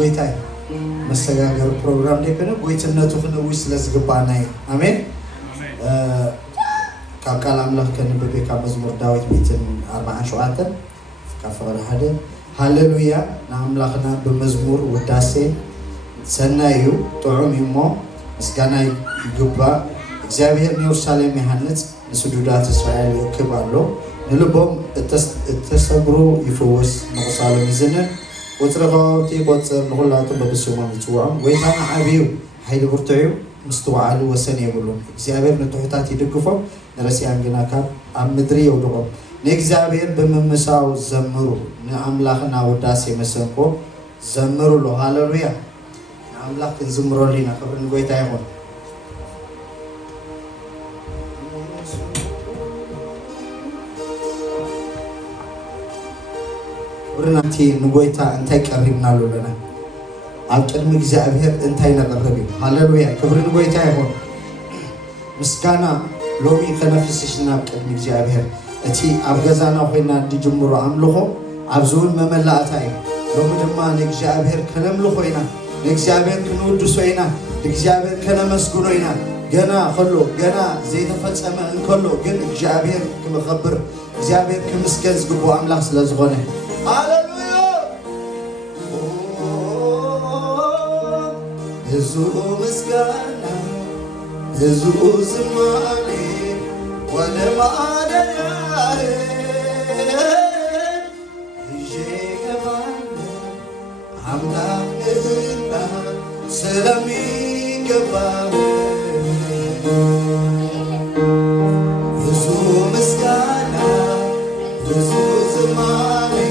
ጎይታይ መሰጋገር ፕሮግራም ላይ ከነ ጎይትነቱ ክንውይ ስለዝግባናይ አሜን ካብ ቃል አምላክ ከንበበ ካብ መዝሙር ዳዊት ቤትን 47 ካብ ፍቅሪ ሓደ ሃሌሉያ ንአምላክና በመዝሙር ውዳሴ ሰናዩ ጥዑም ይሞ ምስጋና ይግባ እግዚአብሔር ኢየሩሳሌም ይሃንጽ ንስዱዳት እስራኤል ይክባሎ ንልቦም እተሰብሩ ይፈወስ ንቁሳሎም ይዝንን وترغوتي قصر نقولاتهم ببسوما متوعم ويتانا عبيو حيل برتعيو مستوعالو وسني يقولون إكزابير نتوحتات يدقفهم نرسي عندنا كاب عم مدري يودقهم نإكزابير بممساو زمرو نأملاخنا وداسي مسنكو زمرو له هاللويا نأملاخ زمرو لنا قبل نقوي تايمون ورناتي نقويتا انتاي قربنا له لنا عقدم እግዚአብሔር انتاي نقرب هاللويا كبر نقويتا يهون مسكانا لومي كنفسشنا عقدم እግዚአብሔር اتي ابغزانا خوينا دجمرو املخو ابزون مملااتاي لوم دما እግዚአብሔር كنملخوينا እግዚአብሔር كنودسوينا እግዚአብሔር كنمسكنوينا ገና خلو ገና ዘይተፈጸመ እንከሎ ግን እግዚአብሔር ክመخبر እግዚአብሔር ክምስገን ዝግቦ አምላክ ስለዝኾነ Hallelujah. Jesus مسكنا Jesus مالي ولا ما أدري يجيبنا عمنا سلامي كبار Jesus مسكنا Jesus مالي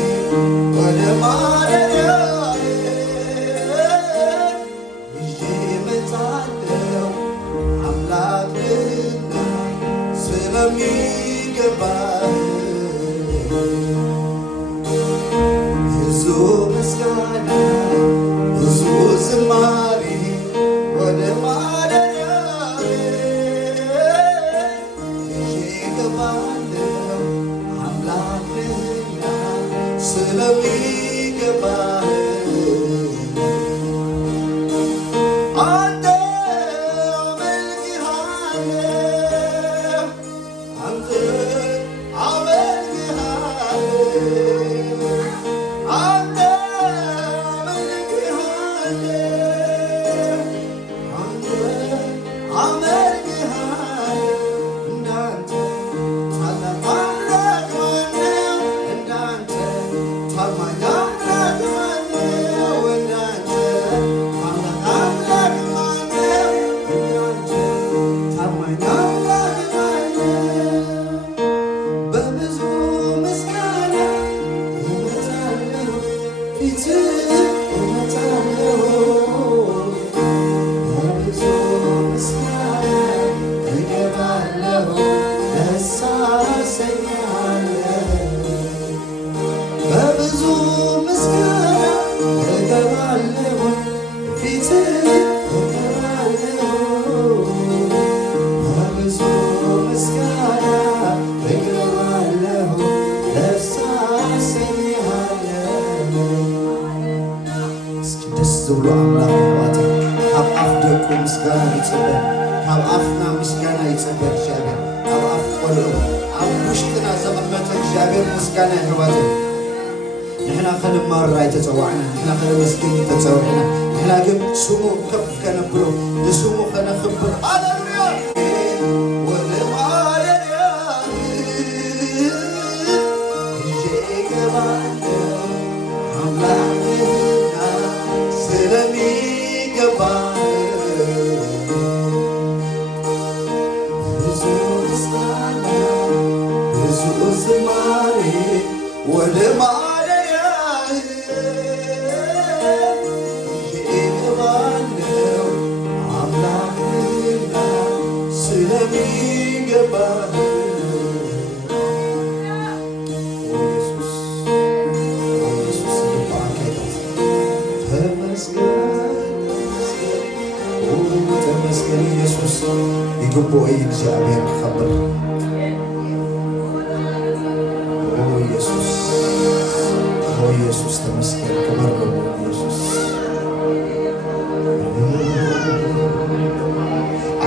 زولو أملاك حواتي هاب أفدكو مسكانا يتصبر هاب أفنا مسكانا يتصبر جابر هاب أفقلو هاب مشكنا زممتك جابر مسكانا حواتي نحنا خلب مرة يتزوعنا نحنا خلب مسكين يتزوعنا نحنا قم سمو كف كنبلو لسمو خنخبر هاللويا ተመስገን ኢየሱስ ይግባው እግዚአብሔር ከበር ኢየሱስ ተመስገን ከበር ኢየሱስ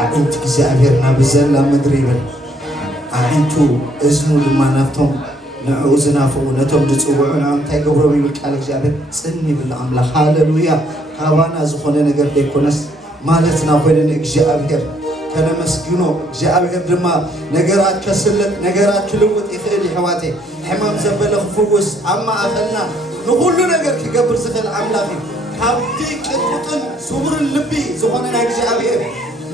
አንቲ እግዚአብሔር ናብዘላ ምድሪ ይበል አንቲ እዝኑ ልማናፍቶም ንዑ ዝናፍቁ ነቶም ዝፅውዑን እንታይ ገብሮም ይብል ቃል እግዚአብሔር ጽኒ ይብል አምላክ ሃሌሉያ ካባና ዝኾነ ነገር ደይኮነስ ማለትና ኮይነን እግዚአብሔር ከነመስግኖ እግዚአብሔር ድማ ነገራት ከስልጥ ነገራት ክልውጥ ይኽእል ይሕዋቴ ሕማም ዘበለ ክፍውስ አማ አኸልና ንኩሉ ነገር ክገብር ዝኽእል አምላክ ካብቲ ቅጥቅጥን ስውርን ልቢ ዝኾነ ናይ እግዚአብሔር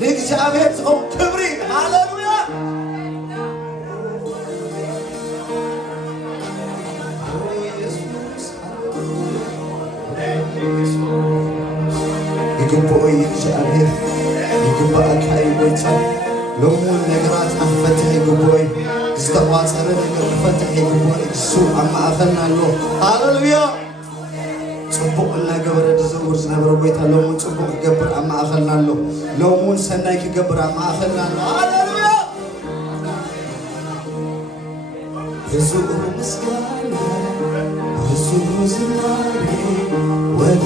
ንእግዚአብሔር ዝኸውን ክብሪ ሃሌሉያ ይግባው እግዚአብሔር ይግባእካ ይወፃ ሎሙን ነገራት አፈትሕ ይግባው ዝተቋፀረ ነገር ክፈትሕ ይግባው እሱ ኣብ ማእኸልና ኣሎ ሃሌሉያ ጽቡቕ እናገበረ ዝዘውር ዝነበረ ጎይታ ሎሙን ጽቡቕ ክገብር ኣብ ማእኸልና ኣሎ ሎሙን ሰናይ ክገብር ኣብ ማእኸልና ኣሎ ሃሌሉያ ብዙ ምስጋና ብዙ ዝማሬ ወደ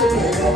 I'm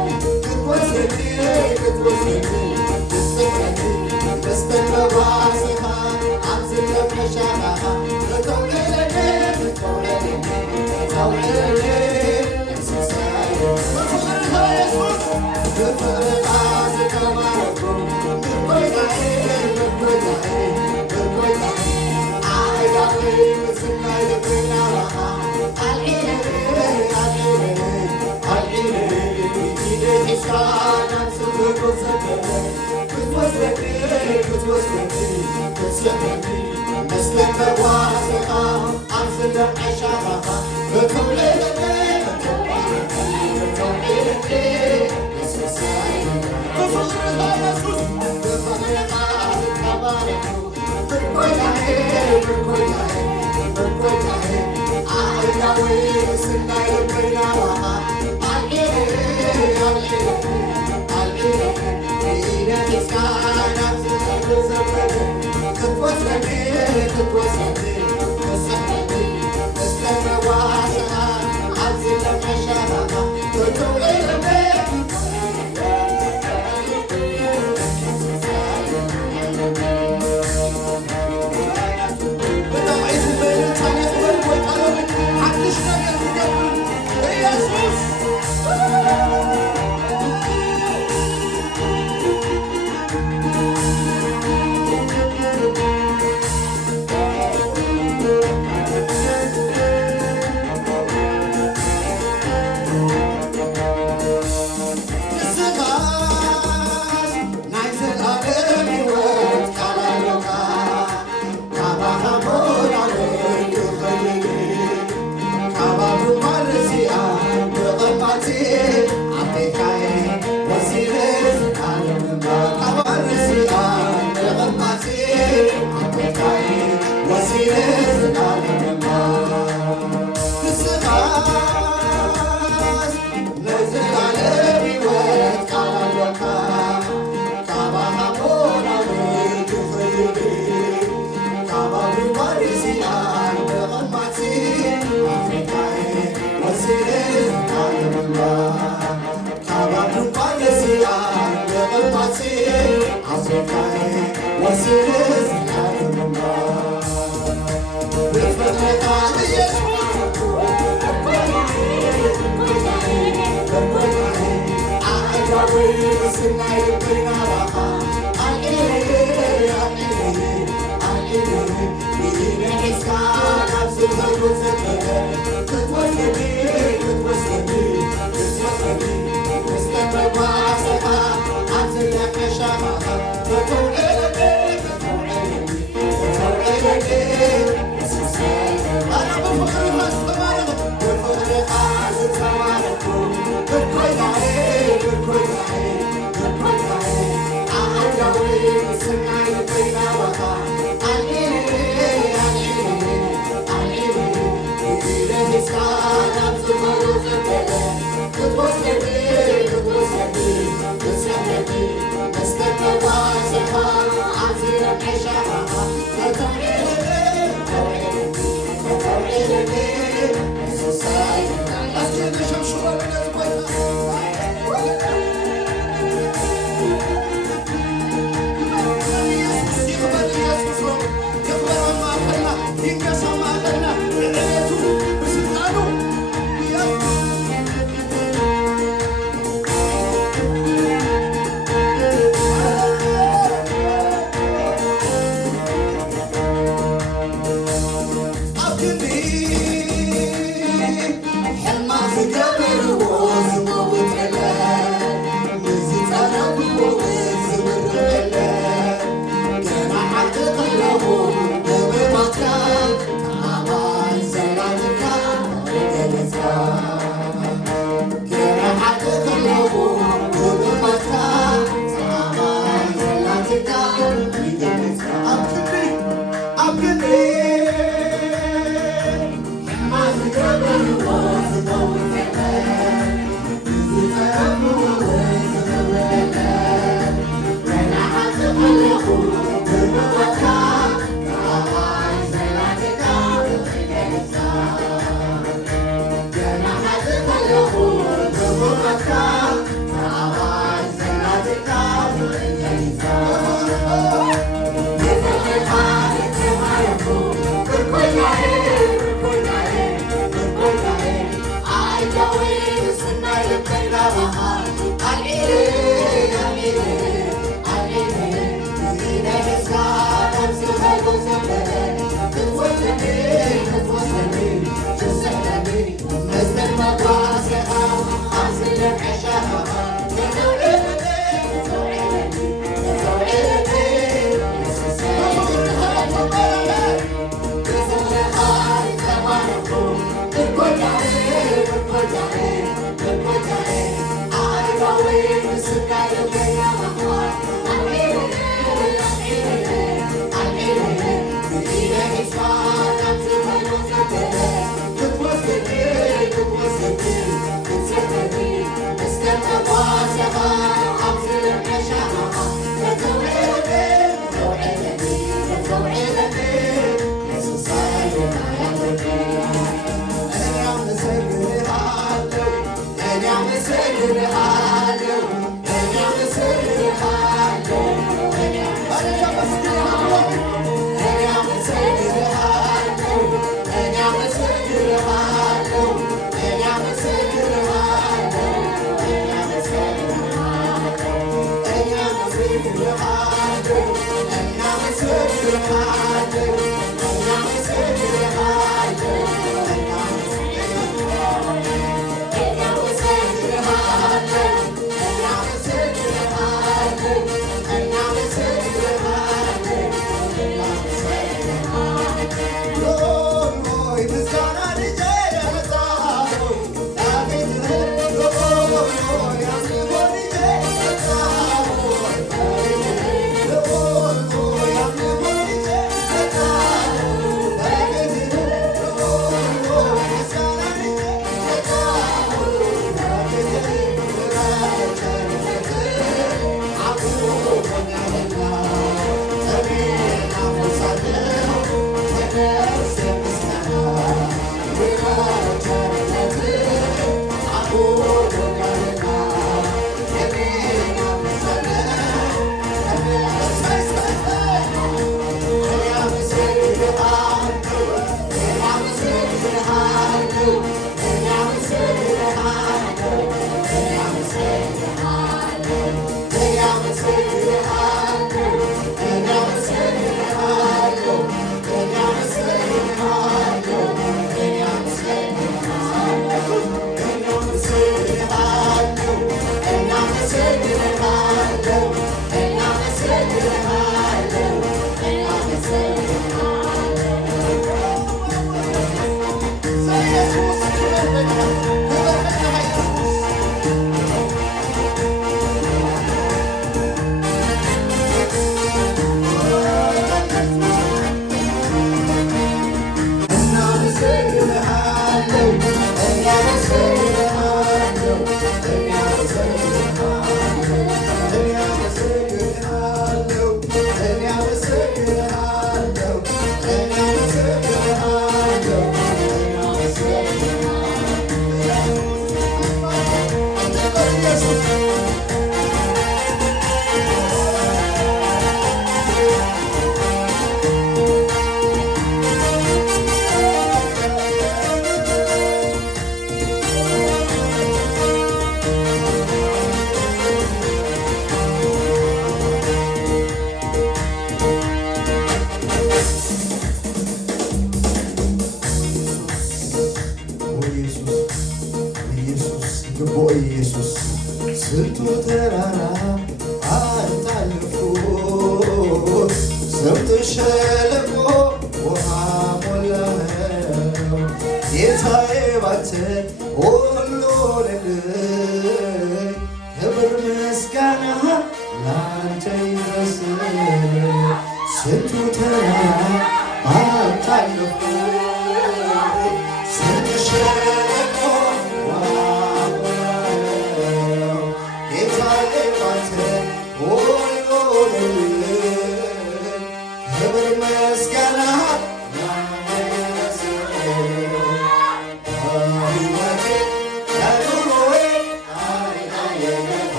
Africa.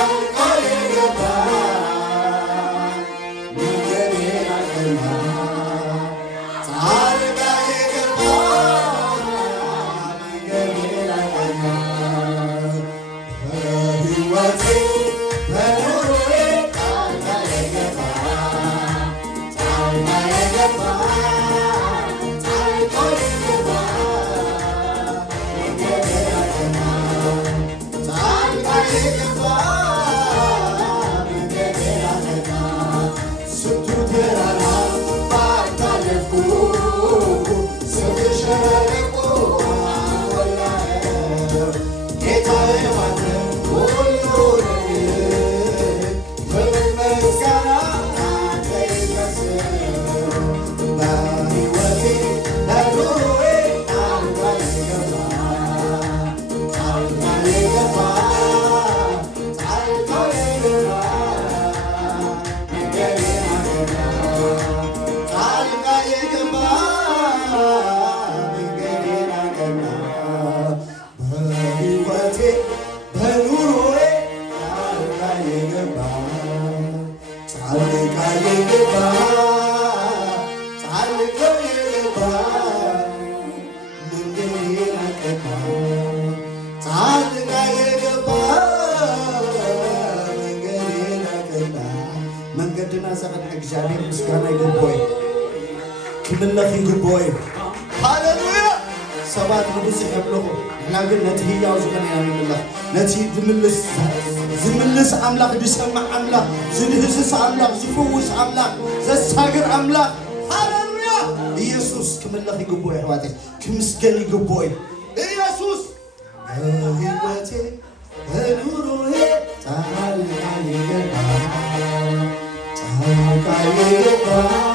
I'm ክምለኽ ይግቦይ ሃሌሉያ ሰባት ንጉስ ይብልኹ ናግን ነቲ ህያው ዝኾነ ይምለኽ ነቲ ዝምልስ አምላክ ዝሰማዕ አምላክ ዝድህስስ አምላክ ዝፈውስ አምላክ ዘሳግር አምላክ ሃሌሉያ ኢየሱስ ክምለኽ ይግቦይ ሕዋተይ ክምስገን ይግቦይ ኢየሱስ ህይወቴ በኑሮዬ ታልቃ ይገባ